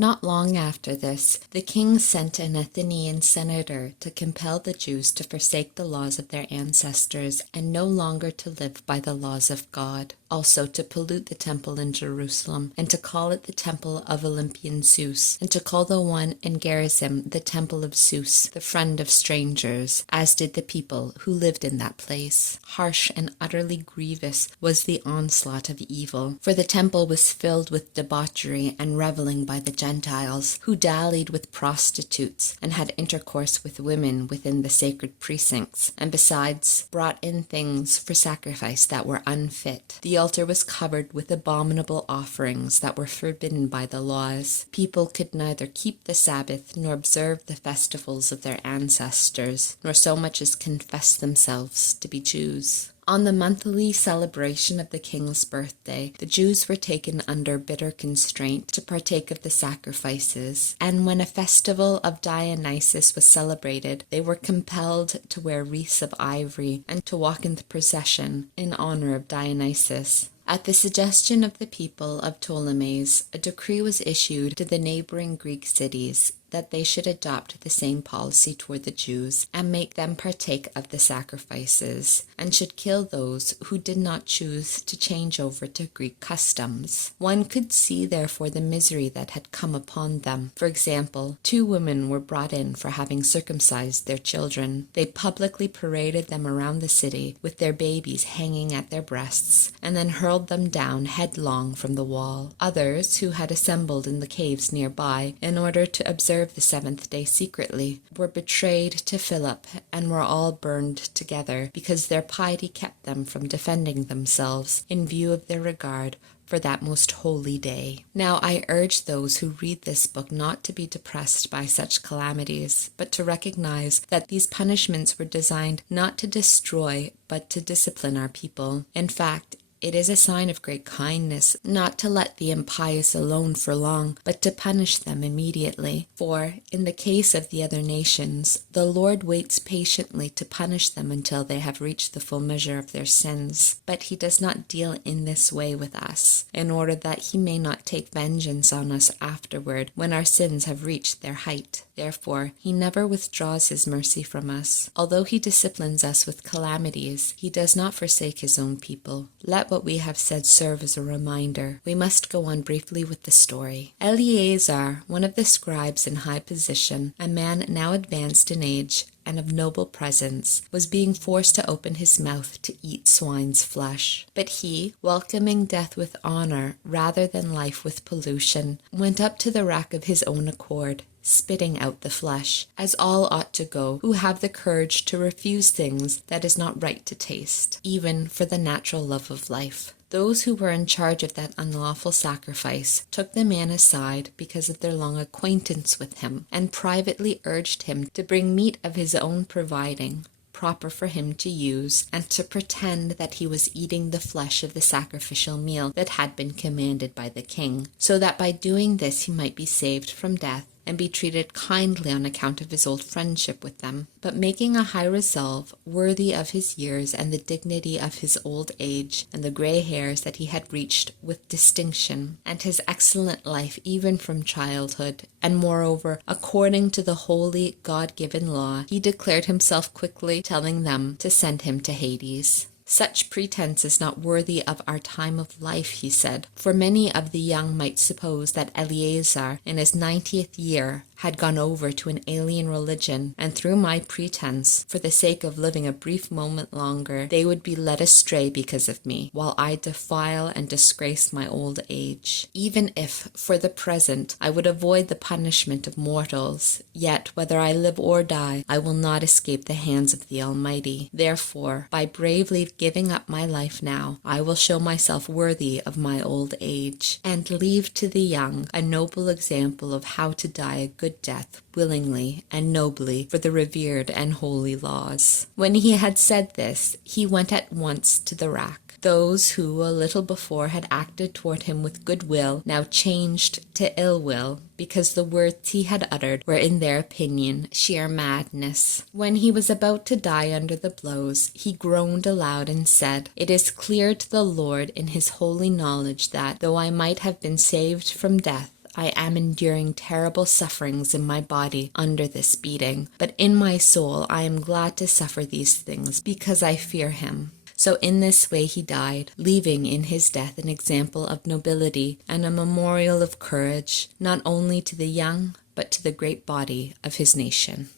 Not long after this, the king sent an Athenian senator to compel the Jews to forsake the laws of their ancestors and no longer to live by the laws of God. Also to pollute the temple in Jerusalem, and to call it the temple of Olympian Zeus, and to call the one in Gerizim the temple of Zeus, the friend of strangers, as did the people who lived in that place. Harsh and utterly grievous was the onslaught of evil, for the temple was filled with debauchery and reveling by the Gentiles, who dallied with prostitutes and had intercourse with women within the sacred precincts, and besides brought in things for sacrifice that were unfit. The altar was covered with abominable offerings that were forbidden by the laws. People could neither keep the Sabbath nor observe the festivals of their ancestors, nor so much as confess themselves to be Jews. On the monthly celebration of the king's birthday, the Jews were taken under bitter constraint to partake of the sacrifices, and when a festival of Dionysus was celebrated, they were compelled to wear wreaths of ivory and to walk in the procession in honor of Dionysus. At the suggestion of the people of Ptolemais, a decree was issued to the neighboring Greek cities that they should adopt the same policy toward the Jews and make them partake of the sacrifices, and should kill those who did not choose to change over to Greek customs. One could see therefore the misery that had come upon them. For example, 2 women were brought in for having circumcised their children. They publicly paraded them around the city with their babies hanging at their breasts, and then hurled them down headlong from the wall. Others, who had assembled in the caves nearby in order to observe the 7th day secretly, were betrayed to Philip and were all burned together, because their piety kept them from defending themselves in view of their regard for that most holy day. Now I urge those who read this book not to be depressed by such calamities, but to recognize that these punishments were designed not to destroy, but to discipline our people. In fact, it is a sign of great kindness not to let the impious alone for long, but to punish them immediately. For, in the case of the other nations, the Lord waits patiently to punish them until they have reached the full measure of their sins. But he does not deal in this way with us, in order that he may not take vengeance on us afterward when our sins have reached their height. Therefore, he never withdraws his mercy from us. Although he disciplines us with calamities, he does not forsake his own people. Let what we have said serve as a reminder. We must go on briefly with the story. Eleazar, one of the scribes in high position, a man now advanced in age and of noble presence, was being forced to open his mouth to eat swine's flesh. But he, welcoming death with honor rather than life with pollution, went up to the rack of his own accord, spitting out the flesh, as all ought to go who have the courage to refuse things that is not right to taste, even for the natural love of life. Those who were in charge of that unlawful sacrifice took the man aside because of their long acquaintance with him, and privately urged him to bring meat of his own providing, proper for him to use, and to pretend that he was eating the flesh of the sacrificial meal that had been commanded by the king, so that by doing this he might be saved from death and be treated kindly on account of his old friendship with them. But making a high resolve, worthy of his years and the dignity of his old age, and the gray hairs that he had reached with distinction, and his excellent life even from childhood, and moreover, according to the holy God-given law, he declared himself quickly, telling them to send him to Hades. Such pretense is not worthy of our time of life, he said, for many of the young might suppose that Eleazar, in his 90th year, had gone over to an alien religion, and through my pretense, for the sake of living a brief moment longer, they would be led astray because of me, while I defile and disgrace my old age. Even if, for the present, I would avoid the punishment of mortals, yet, whether I live or die, I will not escape the hands of the Almighty. Therefore, by bravely giving up my life now, I will show myself worthy of my old age, and leave to the young a noble example of how to die a good death willingly and nobly for the revered and holy laws. When he had said this, he went at once to the rack. Those who a little before had acted toward him with good will now changed to ill will, because the words he had uttered were in their opinion sheer madness. When he was about to die under the blows, he groaned aloud and said, "It is clear to the Lord in his holy knowledge that, though I might have been saved from death, I am enduring terrible sufferings in my body under this beating, but in my soul I am glad to suffer these things, because I fear him." So in this way he died, leaving in his death an example of nobility and a memorial of courage, not only to the young, but to the great body of his nation.